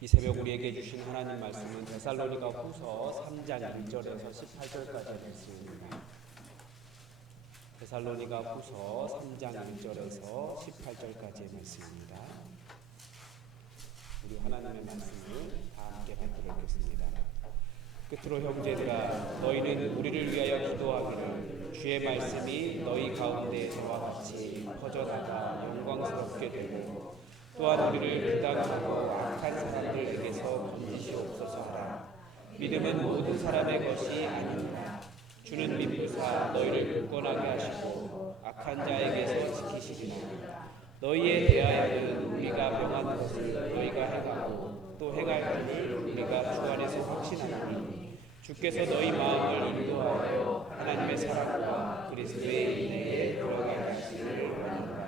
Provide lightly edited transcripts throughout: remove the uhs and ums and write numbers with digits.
이 새벽 우리에게 주신 하나님 말씀은 데살로니가 후서 3장 1절에서 18절까지의 말씀입니다. 데살로니가 후서 3장 1절에서 18절까지의 말씀입니다. 우리 하나님의 말씀을 다 함께 받도록 하겠습니다. 끝으로 형제들아, 너희는 우리를 위하여 기도하기를 주의 말씀이 너희 가운데 저와 같이 퍼져나가 영광스럽게 되고 또한 우리를 부당하고 악한 사람들에게서 건지시옵소서 하라. 믿음은 모든 사람의 것이 아니라 주는 믿으사 너희를 굳건하게 하시고 악한 자에게서 지키시리라. 너희에 대하여는 우리가 명한 것을 너희가 행하고 또 행할 것을 우리가 주 안에서 확신하노니 주께서 너희 마음을 인도하여 하나님의 사랑과 그리스도의 은혜에 들어가게 하시기를 원하노라.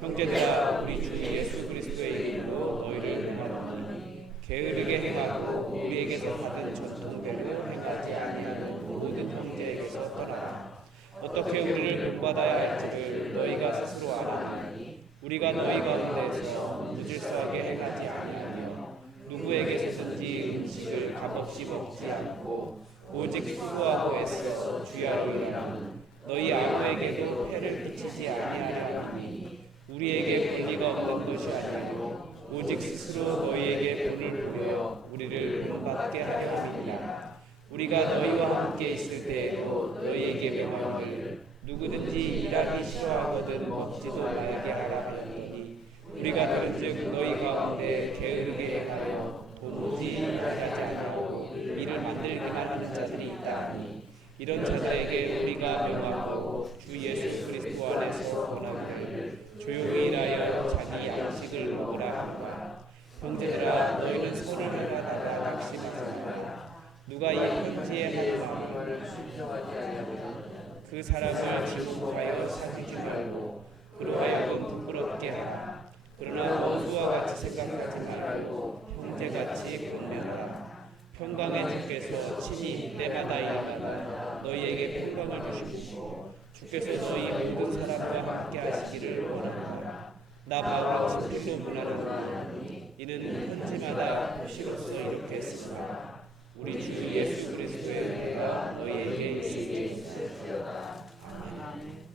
형제들아, 우리 주 예수 그리스도의 이름으로 너희를 명하노니 게으르게 행하고 우리에게서 받은 전통대로 행하지 아니하는 모든 형제에게서 떠나라. 어떻게 우리를 본받아야 할지를 너희가 스스로 아나니 우리가 너희 가운데서 무질서하게 행하지 아니하며 누구에게서든지 음식을 값없이 먹지 않고 오직 수고하고 애써서 주야로 일하는 너희 아무에게도 해를 끼치지 아니하려 하니 우리에게 권리가 없는 것이 아니고 오직 스스로 너희에게 본을 부여 우리를 본받게 하려 함이니라. 우리가 너희와 함께 있을 때에도 너희에게 명하기를 누구든지 일하기 싫어하거든 먹지도 말게 하라 하니 우리가 들은즉 너희 가운데 게으르게 하여 도무지 일하지 않고 일을 만들기만 하는 자들이 있다니 이런 자들에게 우리가 명하고 주 예수 그리스도 안에서 권하기를 조용히 일하여 자기 양식을 먹으라 하노라. 형제들아, 너희는 서로를 하다가 낙심하지 말라. 누가 이 편지에 하는 마음을 순종하지 아니하면 그 사람을 지목하여 사귀지 말고 그로 하여금 부끄럽게 하라. 그러나 원수와 같이 생각하지 말고 형제같이 권면하라. 평강의 주께서 친히 때마다 일하는 너희에게 평강을 주시고 주께서 너희 모든 사람과 함께 하시기를 원하노라. 나 바울은 진실로 문하노니 이는 편지마다 표시로서 이렇게 쓰노라. 우리 주 예수 그리스도의 은혜가 너희에게 있을지어다. 아멘.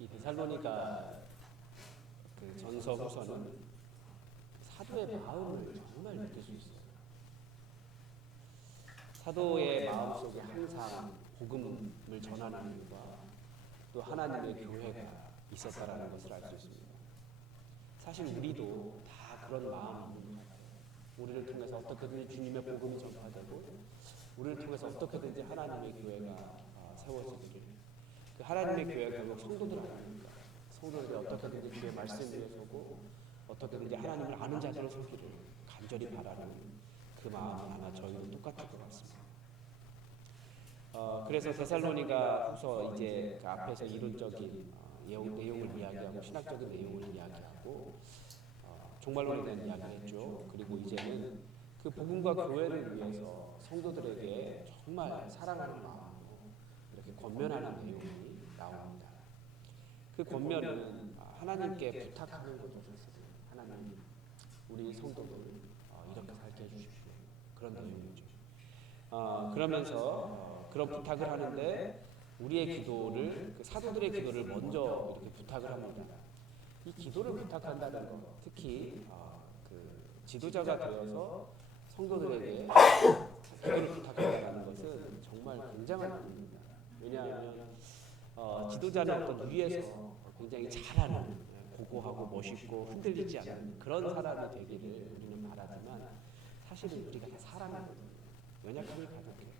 이 데살로니가 그 전서 후서는 사도의 마음을 정말 느낄 수 있어요. 사도의 마음 속에 항상 복음을 전하는 일과 또 하나님의 교회가 있었다라는 것을 알 수 있습니다. 사실 우리도 다 그런 마음이 있는 것 같아요. 우리를 통해서 어떻게든지 주님의 복음이 전파되고 우리를 통해서 어떻게든지 하나님의 교회가 세워지기를. 그 하나님의 교회가 결국 성도들 아닙니까? 성도들이 어떻게든지 주의 말씀 위에 서고 어떻게든지 하나님을 아는 자들을 서기를 간절히 바라는 그 마음은 아마 저희도 똑같을 것 같습니다. 그래서 데살로니가 후서 이제 그 앞에서 이론적인 내용을 이야기하고 신학적인 내용을 이야기하고 종말론에 대한 이야기를 했죠. 그리고 이제는 그 복음과 교회를 위해서 성도들에게 정말 사랑하는 마음으로 이렇게 권면하는 내용이 나옵니다. 그 권면은 하나님께 부탁하는 거죠. 하나님, 우리 성도들 이렇게 살게 해주십시오. 그런 내용이죠. 그러면서 그런 부탁을 하는데 우리의 기도를, 그 사도들의 기도를 먼저 이렇게 부탁을 합니다. 이 기도를 부탁한다는 것, 특히 그 지도자가 되어서 성도들에게 기도를 부탁한다는 것은 정말 굉장한 일입니다. 왜냐하면 지도자는 어떤 위에서 굉장히 잘하는, 고고하고 멋있고 흔들리지 않는 그런 사람이 되기를 우리는 바라지만 사실은 우리가 다 사람이거든요. 연약함을 가졌게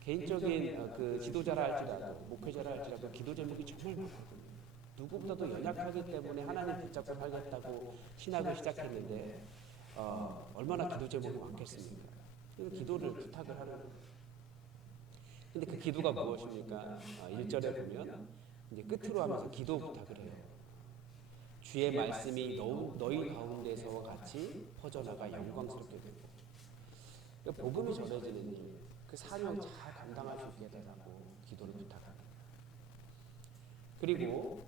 개인적인 그 지도자라 할지라도 목회자라 할지라도 기도 제목이 정말 많거든요. 누구보다도 연약하기 때문에 하나님 붙잡고 살겠다고 신학을 시작했는데 얼마나 기도 제목이 많겠습니까? 기도를 부탁을 하는 거예요. 근데 그 기도가 무엇입니까? 1절에 보면 이제 끝으로 하면서 기도 부탁을 해요. 주의 말씀이 너희 가운데서 같이 퍼져나가 영광스럽게 되고 복음이 전해지는 일, 그 사명 잘 감당할 수 있게 되라고 기도를 부탁합니다. 그리고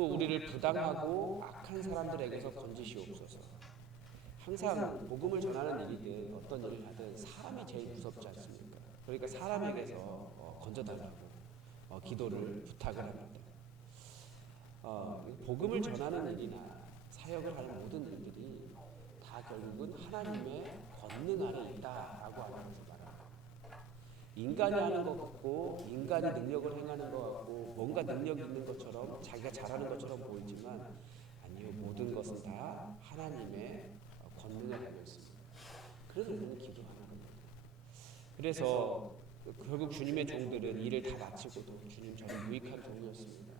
또 우리를 부당하고 악한 사람들에게서 건지시옵소서. 항상 복음을 전하는 일이든 어떤 일을 하든 사람이 제일 무섭지 않습니까? 그러니까 사람에게서 건져달라고 기도를 부탁을 합니다. 복음을 전하는 일이나 사역을 하는 모든 일들이 다 결국은 하나님의 권능 안에 있다라고 하면서 말합니다. 인간이 하는 것 같고 인간이 능력을 행하는 것 같고 뭔가 능력이 있는 것처럼 자기가 잘하는 것처럼 보이지만 아니요, 모든 것은 다 하나님의 권능에 달려 있습니다. 그래서 우리는 기도하는 겁니다. 그래서 결국 주님의 종들은 일을 다 마치고도 주님 저는 무익한 종이었습니다.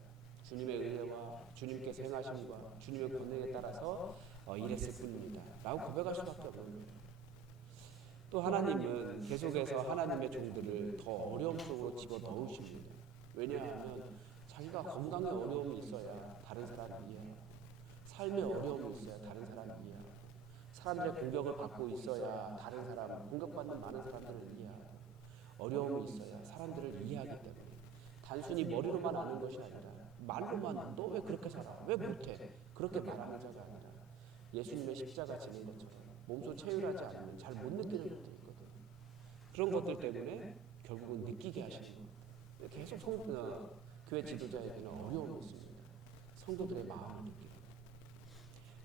주님의 은혜와 주님께서 행하심과 주님의 권능에 따라서 일했을 뿐입니다 라고 고백할 수밖에 없는 거예요. 또 하나님은 계속해서 하나님의 종들을 더 어려움 속으로 집어넣으십니다. 왜냐하면 자기가 건강에 어려움이 있어야 다른 사람을 이해하고 삶에 어려움이 있어야 다른 사람을 이해하고 사람들의 공격을 받고 있어야 다른 사람, 공격받는 많은 사람들을 이해하고 어려움이 있어야 사람들을 이해하기 때문에 단순히 머리로만 아는 것이 아니라 말로만 너 왜 그렇게 살아? 왜 못해? 그렇게 말하는 자가 아니라 예수님의 십자가 지는 것처럼 몸소 체휼하지 않으면 잘 못 느끼는 것들이 있거든요. 그런 것들 때문에 결국은 느끼게 하시는 거예요. 계속 교회 지도자에게는 어려움이 있습니다. 성도들의 마음을 느끼는 거예요.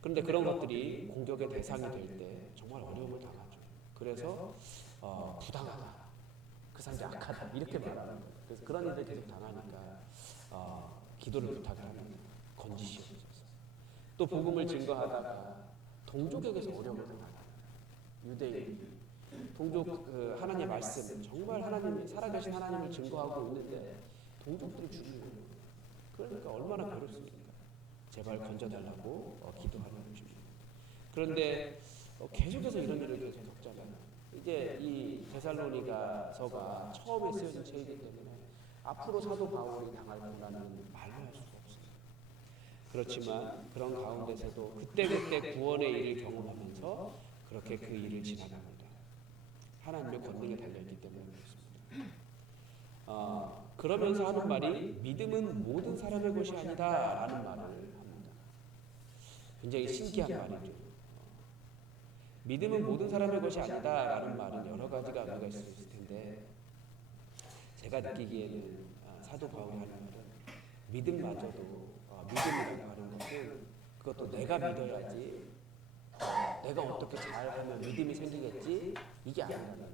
그런데 그런 것들이 공격의 대상이 될 때 정말 어려움을 당하죠. 그래서 부당하다, 그 사람이 악하다 이렇게 말하는 거예요. 그래서 그런 일을 계속 당하니까 기도를 부탁합니다. 건지시옵소서. 또 복음을 증거하다가 동족에게서 어려움을 당합니다. 유대인 동족 하나님의 말씀 정말 하나님 살아계신 하나님을 증거하고 있는데 동족들이 죽는 거예요. 그러니까 얼마나 괴롭습니까? 제발 건져달라고 기도하는 것입니다. 그런데 계속해서 이런 일을 계속 겪잖아요. 이제 이 데살로니가서가 처음에 쓰여진 책이기 때문에 앞으로 사도 바울이 당할 고난은 말로 할 수가 없어요. 그렇지만 그런 가운데서도 그때그때 구원의 일을 경험하면서 그렇게 그 일을 지나갑니다. 하나님의 권능에 달려있기 때문에 그렇습니다. 그러면서 하는 말이 믿음은 모든 사람의 것이 아니다 라는 말을 합니다. 굉장히 신기한 말이죠. 믿음은 모든 사람의 것이 아니다 라는 말은 여러 가지가 의미가 있을 수 있을 텐데 제가 느끼기에는 사도 바울이 하는 말은 믿음마저도 믿음이라고 하는 것은 그것도 내가 믿어야지 내가 어떻게 잘하면 믿음이 생기겠지 이게 아니라는 거예요.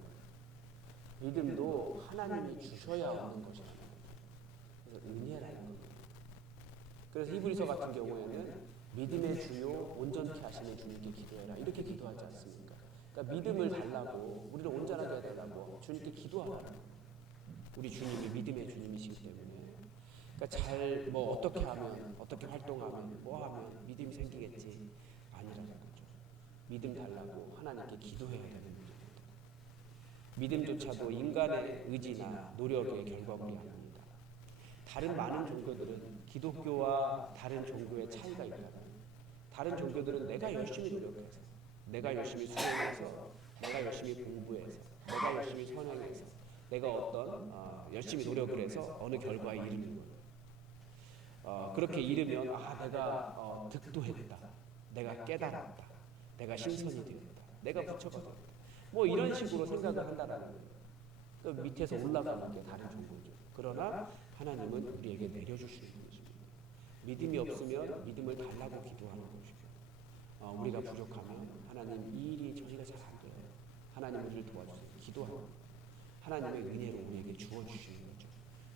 믿음도 하나님이 주셔야 하는 것이라는 거예요. 그래서 은혜라는 거예요. 그래서 히브리서 같은 경우에는 믿음의 주요 온전케 하시는 주님께 기도해라 이렇게 기도하지 않습니까? 그러니까 믿음을 달라고 우리를 온전하게 해달라고 주님께 기도하라. 우리 주님이 믿음의 주님이시기 때문에 그러니까 잘 뭐 어떻게 하면 어떻게 활동하면 뭐 하면 믿음이 생기겠지 아니라는 거죠. 믿음 달라고 하나님께 기도해야 되는 거죠. 믿음조차도 인간의 의지나 노력의 결과물이 아닙니다. 다른 많은 종교들은 기독교와 다른 종교의 차이가 있다. 다른 종교들은 내가 열심히 노력해서 내가 열심히 수행해서 내가 열심히 공부해서 내가 열심히 선행해서 내가 어떤 열심히 노력을 해서 어느 결과에 이르는 거예요. 그렇게 이르면 내가 득도했다, 내가 깨달았다, 내가 신선이 되었다, 내가 부처가 되었다 뭐 이런 식으로 생각을 한다는 거예요. 그 밑에서 올라가는 게 다른 종교죠. 그러나 하나님은 우리에게 내려주시는 것입니다. 믿음이 없으면 믿음을 달라고 기도하는 것이고 우리가 부족하면 하나님 이 일이 저리가 잘 안 돼요. 하나님 우리를 도와주세요. 기도하고 하나님의 은혜로 우리에게 주어주시는 거죠.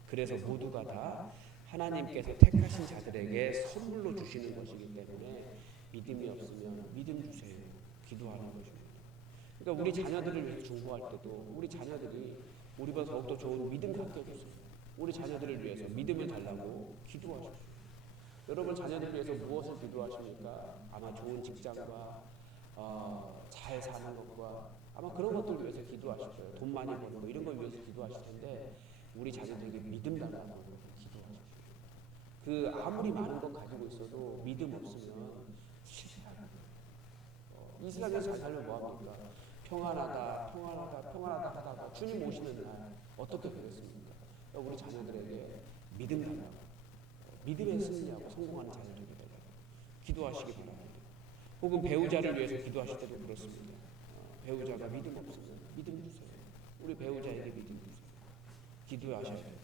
그래서 모두가 다 하나님께서 택하신 자들에게 선물로 주시는 것이기 때문에 믿음이 없으면 믿음 주세요. 기도하는 것입니다. 그러니까 우리 자녀들을 위해서 중보할 때도 우리 자녀들이 우리보다 더욱더 좋은 믿음 갖게 해주세요. 우리 자녀들을 위해서 믿음을 달라고 기도하십시오. 여러분 자녀들을 위해서 무엇을 기도하십니까? 아마 좋은 직장과 잘 사는 것과 아마 그런 것들을 위해서 기도하실 거예요. 돈 많이 벌고 이런 걸 위해서 기도하실 텐데 우리 자녀들에게 믿음 달라고 기도하십시오. 그 아무리 많은 것 가지고 있어도 믿음 없으면 실패하는 거예요. 이 세상에서 잘 살면 뭐합니까? 평안하다 하다가 주님 오시는 날 어떻게 되겠습니까? 우리 자녀들에게 믿음 달라고 믿음에 승리하고 성공하는 자녀들이 되도록 기도하시기 바랍니다. 혹은 배우자를 위해서 기도하실 때도 그렇습니다. 배우자가 믿음 없으면 믿음 주세요. 우리 배우자에게 믿음 주세요. 기도하셔야 돼요.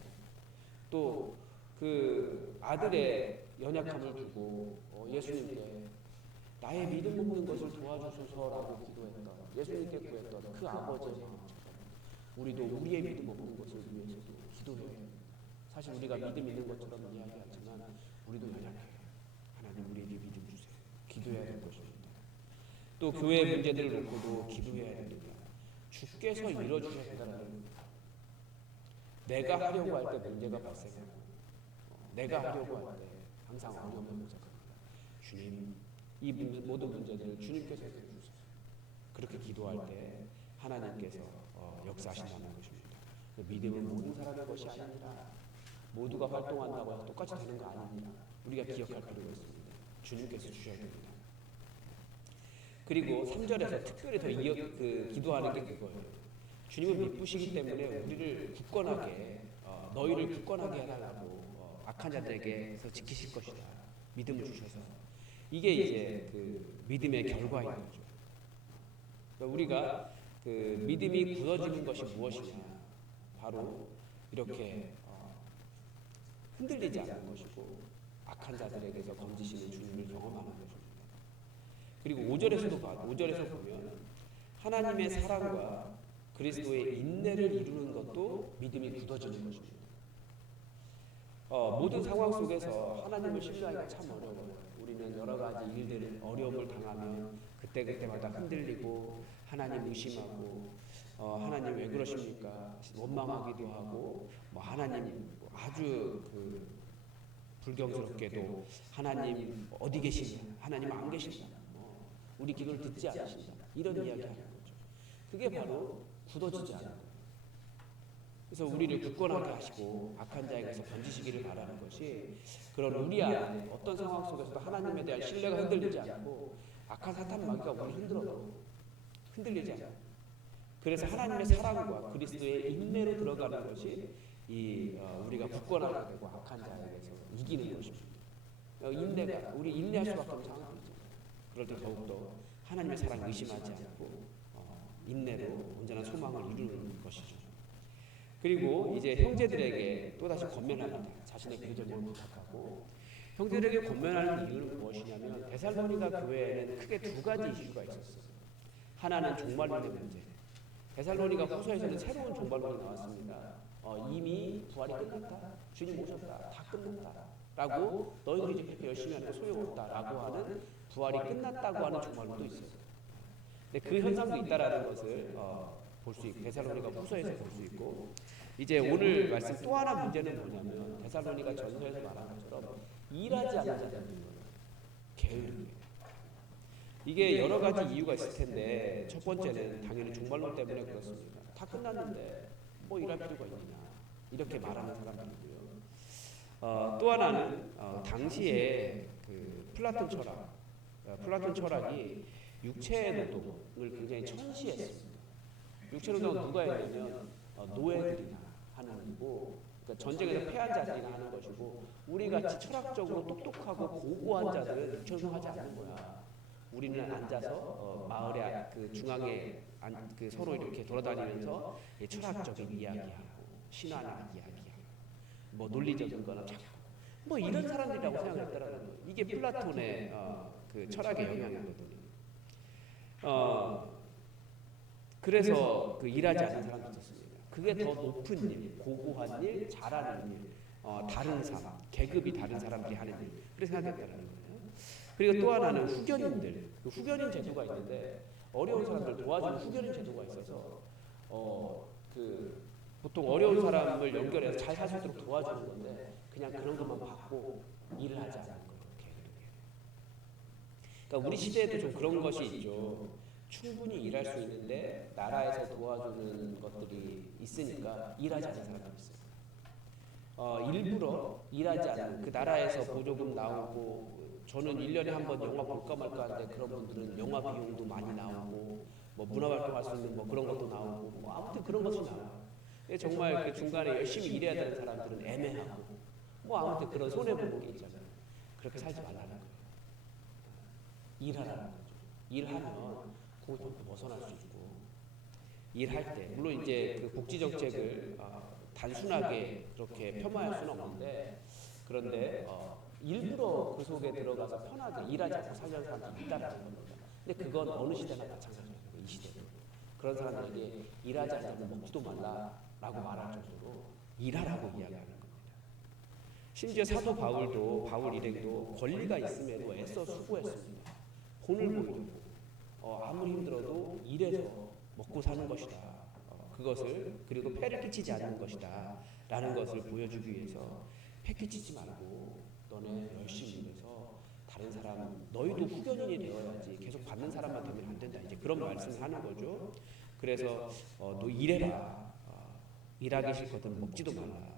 또 그 아들의 연약함을 두고 예수님께 나의 믿음 없는 것을 도와주소서라고 기도했던, 예수님께 구했던 그 아버지의 마음처럼 우리도 우리의 믿음 없는 것을 위해서도 기도해야 해요. 사실 우리가 믿음 있는 것처럼 이야기하지만 우리도 연약해요. 하나님 우리에게 믿음 주세요. 기도해야 될 것입니다. 또 교회 문제들을 놓고도 기도해야 됩니다. 주께서 이뤄주셔야 된다는 겁니다. 내가 하려고 할 때 문제가 발생하고 내가 하려고 할 때 항상 어려움을 모색합니다. 주님, 이 모든 문제들을 주님께서 해주세요. 그렇게 기도할 때 하나님께서 역사하신다는 것입니다. 믿음은 모든 사람의 것이 아닙니다. 모두가 활동한다고 해서 똑같이 되는 거 아닙니다. 우리가 기억할 필요가 있습니다. 주님께서 주셔야 됩니다. 그리고 3절에서 특별히 더 기도하는 게 그거예요. 주님은 미쁘시기 때문에 우리를 굳건하게 너희를 굳건하게 해달라고 악한 자들에게서 지키실 것이다. 믿음을 주셔서 이게 이제 그 믿음의 결과인 거죠. 그러니까 우리가 그 믿음이 굳어지는 것이 무엇이냐? 바로 이렇게 흔들리지 않는 것이고 악한 자들에게서 건지시는 주님을 경험하는 것입니다. 그리고 5절에서 보면 하나님의 사랑과 그리스도의 인내를 이루는 것도 믿음이 굳어지는 것입니다. 모든 상황 속에서 하나님을 신뢰하기가 참 어려워요. 우리는 여러 가지 일들을 어려움을 당하면 그때마다 흔들리고 하나님 의심하고 하나님 왜 그러십니까? 원망하기도 하고 하나님 아주 불경스럽게도 하나님 어디 계시냐? 하나님 안 계신다. 우리 기도를 듣지 않으신다. 이런 이야기하는 거죠. 그게 바로 굳어지지 않는 거예요. 그래서 우리를 굳건하게 하시고 악한 자에게서 건지시기를 바라는 것이 그런 우리 안에 어떤 상황 속에서도 하나님에 대한 신뢰가 흔들리지 않고 악한 사탄 마귀가 우리를 흔들어도 흔들리지 않아요. 그래서 하나님의 사랑과 그리스도의 인내로 들어가는 것이 우리가 굳건하게 되고 악한 자에게서 이기는 것입니다. 인내가 우리 인내할 수밖에 없는 상황이죠. 그럴 때 더욱더 하나님의 사랑 의심하지 않고 인내로 온전한 소망을 이루는 것이죠. 그리고 이제 형제들에게 또다시 권면합니다. 자신의 교제를 부탁하고 형제들에게 권면하는 이유는 무엇이냐면 데살로니가 교회에는 크게 두 가지 이슈가 있었어요. 하나는 종말론의 문제. 데살로니가 후서에서는 새로운 종말론이 나왔습니다. 이미 부활이 끝났다. 주님 오셨다. 다 끝났다. 라고 너희들이 이제 그렇게 열심히 하는 거 소용없다. 라고 하는 부활이 끝났다고 하는 종말론도 있어요. 근데 그 현상도 있다라는 것을 볼 수 있고 데살로니가 후서에서 볼 수 있고 이제 오늘 말씀 또 하나 문제는 뭐냐면 데살로니가 전서에서 말한 것처럼 일하지 않는 자들인 거예요. 게으르게. 이게 여러 가지 이유가 있을 텐데 첫 번째는 당연히 종말론 때문에 그렇습니다. 다 끝났는데 뭐 일할 필요가 있느냐 이렇게 말하는 사람들이고요. 또 하나는 당시에 그 플라톤 철학이 육체의 노동을 굉장히 천시했습니다. 육체 노동은 누가 했냐면 노예들이나 하는 거고, 그러니까 전쟁에서 패한 자들이나 하는 것이고, 우리같이 철학적으로 똑똑하고 고고한 자들은 육체 노동하지 않는 거야. 우리는 앉아서 마을의 그 중앙에 서로 이렇게 돌아다니면서 철학적인 이야기하고 신화나 이야기하고 뭐 논리적인 거나 뭐 이런 사람들이라고 생각했다라는 거예요. 이게 플라톤의 그 철학의 영향이거든요. 그래서 그 일하지 않는 사람도 있었습니다. 그게 더 높은 일, 고고한 일, 잘하는 일, 다른 사람, 계급이 다른 사람들이 하는 일, 그렇게 생각했다는 거예요. 그리고 또 하나는 후견인들, 후견인 제도가 있는데 어려운 사람들 도와주는 후견인 제도가 있어서 보통 어려운 사람을 연결해서 잘 살 수 있도록 도와주는 건데 그냥 그런 것만 받고 일을 하지 않는 거예요. 그러니까 우리 시대에도 좀 그런 것이 있죠. 충분히 일할 수 있는데 나라에서 도와주는 것들이 있으니까 일하지 않는 사람이 있어요. 일부러 일하지 않는 그 나라에서 보조금 나오고 저는 1년에 한 번 영화 볼까 말까 하는데 그런 분들은 영화 비용도 많이 나오고 뭐 문화활동할 수 있는 뭐 그런 것도 나오고 뭐 아무튼 그런 것이 나와요. 정말 그 중간에 열심히 일해야 되는 사람들은 애매하고 뭐 아무튼 그런 손해 보는 게 있잖아요. 그렇게 살지 말라는 거예요. 일하라는 거죠. 일하면 그것부터 벗어날 수 있고, 일할 때 물론 이제 그 복지 정책을 단순하게 그렇게 폄하할 수는 없는데, 그런데 일부러 그 속에 들어가서 편하게 일하지 않고 살려는 사람들이 있다는 겁니다. 근데 그건 어느 시대나 마찬가지예요. 이 시대도 그런 사람들에게 일하지 않고 먹지도 말라라고 말할 정도로 일하라고 이야기하는 겁니다. 심지어 사도 바울 일행도 권리가 있음에도 애써 수고했습니다. 혼을 보이고 아무리 힘들어도 일해서 먹고 사는 것이다. 그것을 그리고 폐를 끼치지 않는 것이다 라는 것을 보여주기 위해서 폐 끼치지 말고 너네 열심히 일해서 다른 사람, 너희도 후견인이 되어야지 계속 받는 사람만 되면 안 된다. 이제 그런 말씀을 하는 거죠. 그래서 너 일해라. 일하기 싫거든 먹지도 말라.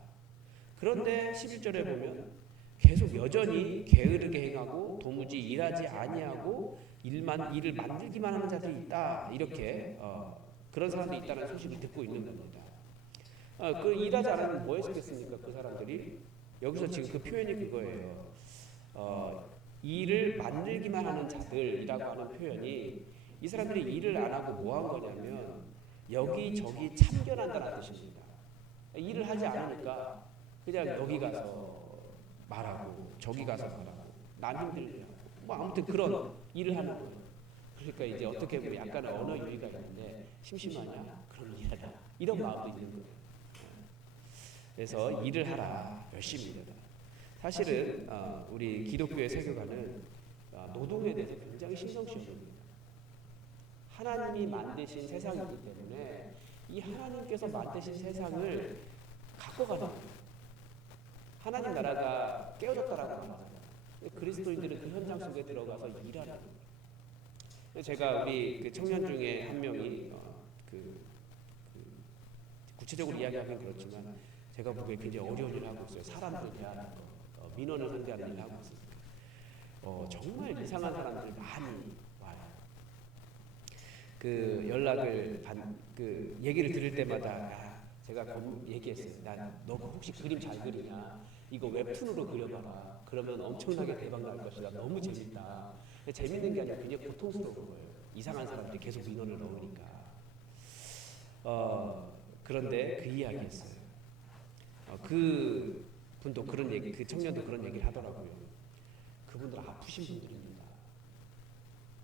그런데 11절에 보면 계속 여전히 게으르게 행하고 도무지 일하지 아니하고 일을 만들기만 하는 자들이 있다. 이렇게 그런 사람들이 있다는 소식을 듣고 있는 겁니다. 그 일하지 않으면 뭐 했겠습니까? 그 사람들이 여기서 지금 그 표현이 그거예요. 일을 만들기만 하는 자들이라고 하는 표현이 이 사람들이 일을 안 하고 뭐 한 거냐면 여기저기 참견한다는 뜻입니다. 일을 하지 않으니까 그냥 여기 가서 말하고 저기 가서 말하고 남 힘들고 뭐 아무튼 그런 일을 하는 거예요. 그러니까 이제 어떻게 보면 약간의 언어 유희가 있는데 심심하냐? 그럼 일하라. 이런 마음도 있는 거예요. 그래서 일을 하라. 열심히 일하라. 사실은 우리 기독교의 세계관은 노동에 대해서 굉장히 신성시합니다. 하나님이 만드신 세상이기 때문에 이 하나님께서 만드신 세상을 갖고 가는 거예요. 하나님 나라가 깨어졌다라고 말하잖아요. 그리스도인들은 그 현장 속에 들어가서 일하는 거예요. 제가 우리 그 청년 중에 한 명이 구체적으로 이야기하기는 그렇지만 제가 보기에 굉장히 어려운 일을 하고 있어요. 사람들 대하는 거, 민원을 상대하는 일을 하고 있어요. 정말 이상한 사람들이 많이 와요. 그 연락을 그 얘기를 들을 때마다 제가 얘기했어요. 너 혹시 그림 잘 그리냐? 이거 웹툰으로 그려봐라. 그러면 엄청나게 대박 날 것이다. 너무 재밌다. 재밌는 게 아니라 굉장히 고통스러운 거예요. 이상한 사람들이 계속 민원을 넣으니까. 그런데 그 이야기였어요. 그 분도 그런 얘기, 그 청년도 그런 얘기를 하더라고요. 그분들 아프신 분들입니다.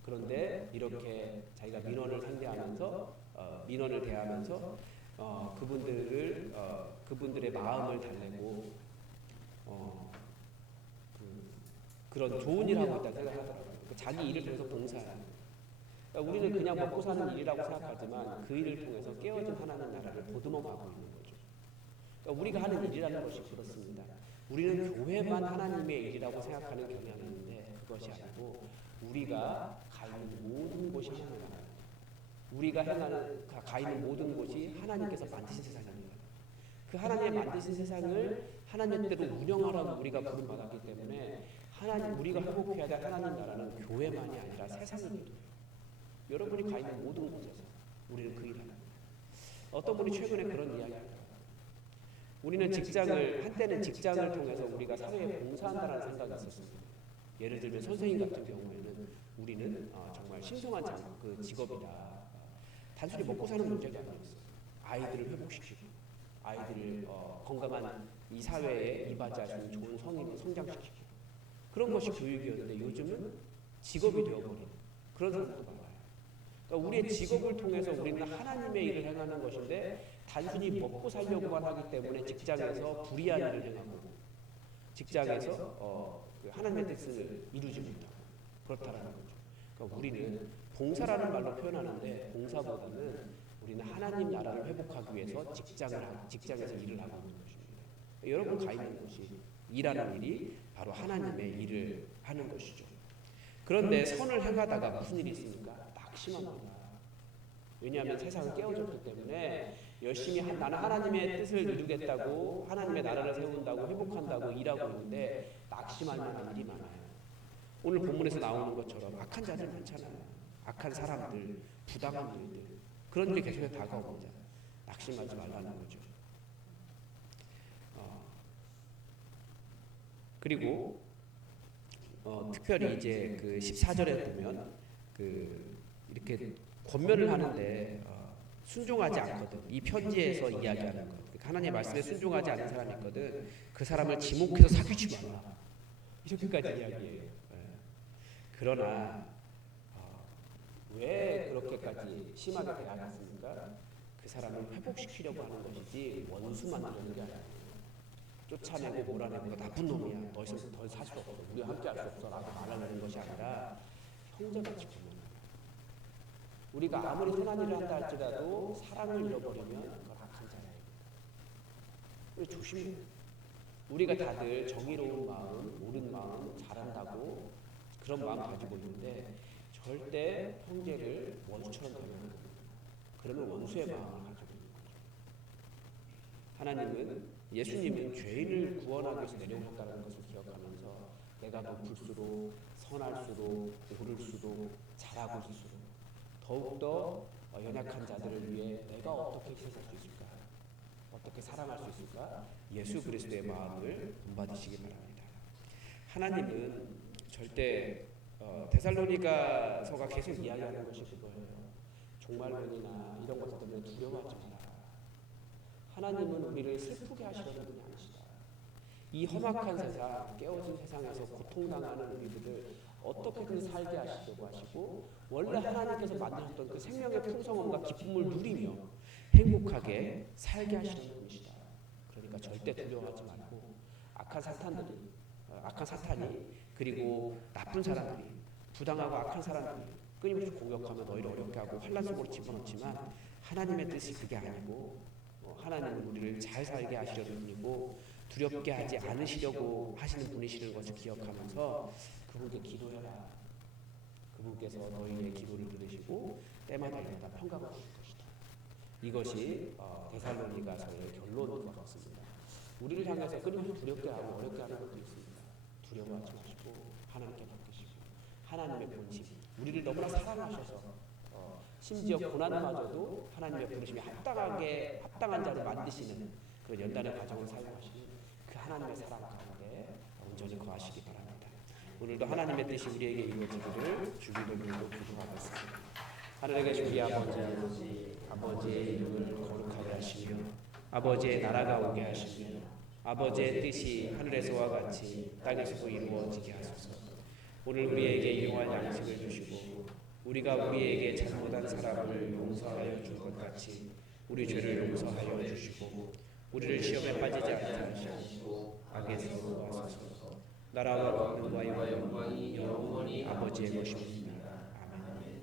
그런데 이렇게 자기가 민원을 상대하면서 민원을 대하면서 그분들의 마음을 달래고 그런 좋은 일 하고 있다고 생각하더라고요. 자기 일을 통해서 봉사하는. 그러니까 우리는 그냥 먹고 사는 일이라고 생각하지만 그 일을 통해서 깨어진 하나님 나라를 보듬어가고 있는 거죠. 그러니까 우리가 하는 일이라는 것이 그렇습니다. 우리는 교회만 하나님의 일이라고 생각하는 경향이 있는데 그것이 아니고 우리가 가 있는 모든 곳이 하나님 나라입니다. 우리가 가 있는 모든 곳이 하나님께서 만드신 세상입니다. 그 하나님의 만드신 세상을 하나님대로 운영하라고 우리가 부름받았기 때문에 우리가 회복해야 될 하나님 나라는 교회만이 아니라 세상입니다. 여러분이 가 있는 모든 곳에서 우리는 그 일을 합니다. 어떤 분이 최근에 그런 이야기를 합니다. 우리는 한때는 직장을 통해서 우리가 사회에 봉사한다는 생각이 있었습니다. 예를 들면 선생님 같은 경우에는 우리는 정말 신성한 그 직업이다. 단순히 먹고 사는 문제가 아니었어요. 아이들을 회복시키고 아이들을 건강한 이 사회에 이바지할 수 있는 좋은 성인으로 성장시키고 그런 것이 교육이었는데 요즘은 직업이 되어버린 그런 사람도 많아요. 그러니까 우리의 직업을 통해서 우리는 하나님의 일을 행하는 것인데 단순히 먹고 살려고만 하기 때문에 직장에서 불의한 일을 행하고 직장에서 하나님의 뜻을 이루지 못하고 그렇다라는 거죠. 그러니까 우리는 봉사라는 말로 표현하는데 봉사보다는 우리는 하나님 나라를 회복하기 위해서 직장에서 일을 하고 있는 것입니다. 여러분 가 있는 곳이 일하는 일이 바로 하나님의 일을 하는 것이죠. 그런데 선을 행하다가 무슨 일이 있습니까? 낙심한 겁니다. 왜냐하면 세상은 깨어졌기 때문에 열심히 나는 하나님의 뜻을 이루겠다고 하나님의 나라를 세운다고 회복한다고 일하고 있는데 낙심할 만한 일이 많아요. 오늘 본문에서 나오는 것처럼 악한 자들 많잖아요. 악한 사람들, 부당한 일들 그런 일이 계속해서 다가옵니다. 낙심하지 말라는 거죠. 그리고 특별히 이제 그 14절에 보면 이렇게 권면을 하는데 순종하지 않거든. 이 편지에서 이야기하는 것. 하나님의 말씀에 순종하지 않는 사람이 있거든. 그 사람을 지목해서 사귀지 마라. 이렇게까지 이야기해요. 그러나 왜 그렇게까지 심하게 대하겠습니까? 그 사람을 회복시키려고 하는 것이지 원수 만드는 게 아니에요. 쫓아내고 몰아내고 나쁜 놈이야. 더 이상 더 살 수 없어. 우리와 함께할 수 없어. 라고 말하는 것이 아니라 형제같이 보면 우리가 아무리 선한 일을 한다 할지라도 사랑을 잃어버리면 그건 악한 자예요. 우리 조심해. 우리가 다들 정의로운 마음, 옳은 마음, 잘한다고 그런 마음 가지고 있는데 절대 형제를 원수처럼 대하는 거예요. 그러면 원수의 마음을 가지고 있는 거죠. 하나님은 예수님은 죄인을 구원하기 위해서 내려오셨다는 것을 기억하면서 내가 높을수록 선할수록 오를수록 잘하고 있을수록 더욱더 연약한 자들을 위해 내가 어떻게 희생할 수 있을까? 어떻게 사랑할 수 있을까? 예수 그리스도의 마음을 본받으시기 바랍니다. 하나님은 절대 데살로니가서가 계속 이야기하는 것이 그거예요. 종말론이나 이런 것들 때문에 두려워하지 마라. 하나님은 우리를 슬프게 하시려는 분이 아니시다. 이 험악한 세상, 깨어진 세상에서 고통당하는 우리들을 어떻게든 살게 하시려고 하시고 원래 하나님께서 만드셨던 그 생명의 풍성함과 기쁨을 누리며 행복하게 살게 하시는 분이시다. 그러니까 절대 두려워하지 말고 악한 사탄이 그리고 나쁜 사람들이 부당하고 악한 사람들이 끊임없이 공격하며 너희를 어렵게 하고 환난 속으로 집어넣지만 하나님의 뜻이 그게 아니고 하나님은 우리를 잘 살게 하시려는 분이고 두렵게 하지 않으시려고 하시는 분이시는 것을 기억하면서 그분께 기도해라. 그분께서 너희의 기도를 들으시고 때마다 평강을 주실 것이다. 이것이 데살로니가서의 결론인 것 같습니다. 우리를 향해서 끊임없이 두렵게 하고 어렵게 하는 것도 있습니다. 두려워하지 마시고 하나님께 맡기시고 하나님의 본심, 우리를 너무나 사랑하셔서 심지어 고난마저도 하나님의 부르심에 합당한 자를 만드시는 그런 연단의 과정을 사용하시는 그 하나님의 사랑 가운데 온전히 거하시기 바랍니다. 오늘도 하나님의 뜻이 우리에게 이루어지기를 주기도 기도하겠습니다. 하늘에 계신 우리 아버지의 이름을 거룩하게 하시며 아버지의 나라가 오게 하시며 아버지의 뜻이 하늘에서와 같이 땅에서도 이루어지게 하소서. 오늘 우리에게 일용할 양식을 주시고 우리가 우리에게 잘못한 사람을 용서하여 줄 것 같이 우리 죄를 용서하여 주시고 우리를 시험에 빠지지 않게 하시고 악에서 구하소서. 나라와 권능과 영광이 영원히 아버지의 것입니다. 아멘.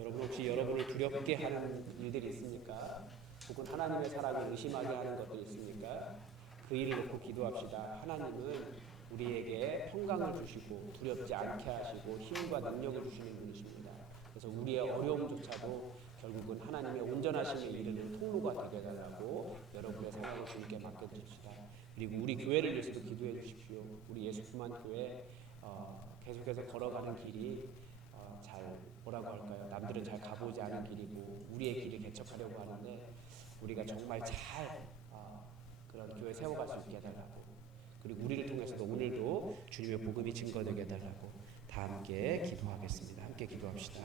여러분 혹시 여러분을 두렵게 하는 일들이 있습니까? 혹은 하나님의 사랑을 의심하게 하는 것들이 있습니까? 그 일을 놓고 기도합시다. 하나님은 우리에게 평강을 주시고 두렵지 않게 하시고 힘과 능력을 주시는 분이십니다. 그래서 우리의 어려움조차도 결국은 하나님의 온전하심에 이르는 통로가 되게 해달라고 여러분의 생각을 주님께 맡겨드립시다. 그리고 우리 교회를 위해서도 기도해 주십시오. 우리 예수만 교회 계속해서 걸어가는 길이 잘 뭐라고 할까요? 남들은 잘 가보지 않은 길이고 우리의 길을 개척하려고 하는데 우리가 정말 잘 그런 교회 세워갈 수 있게 해달라고, 그리고 우리를 통해서도 오늘도 주님의 복음이 증거되게 해달라고 다 함께 기도하겠습니다. 함께 기도합시다.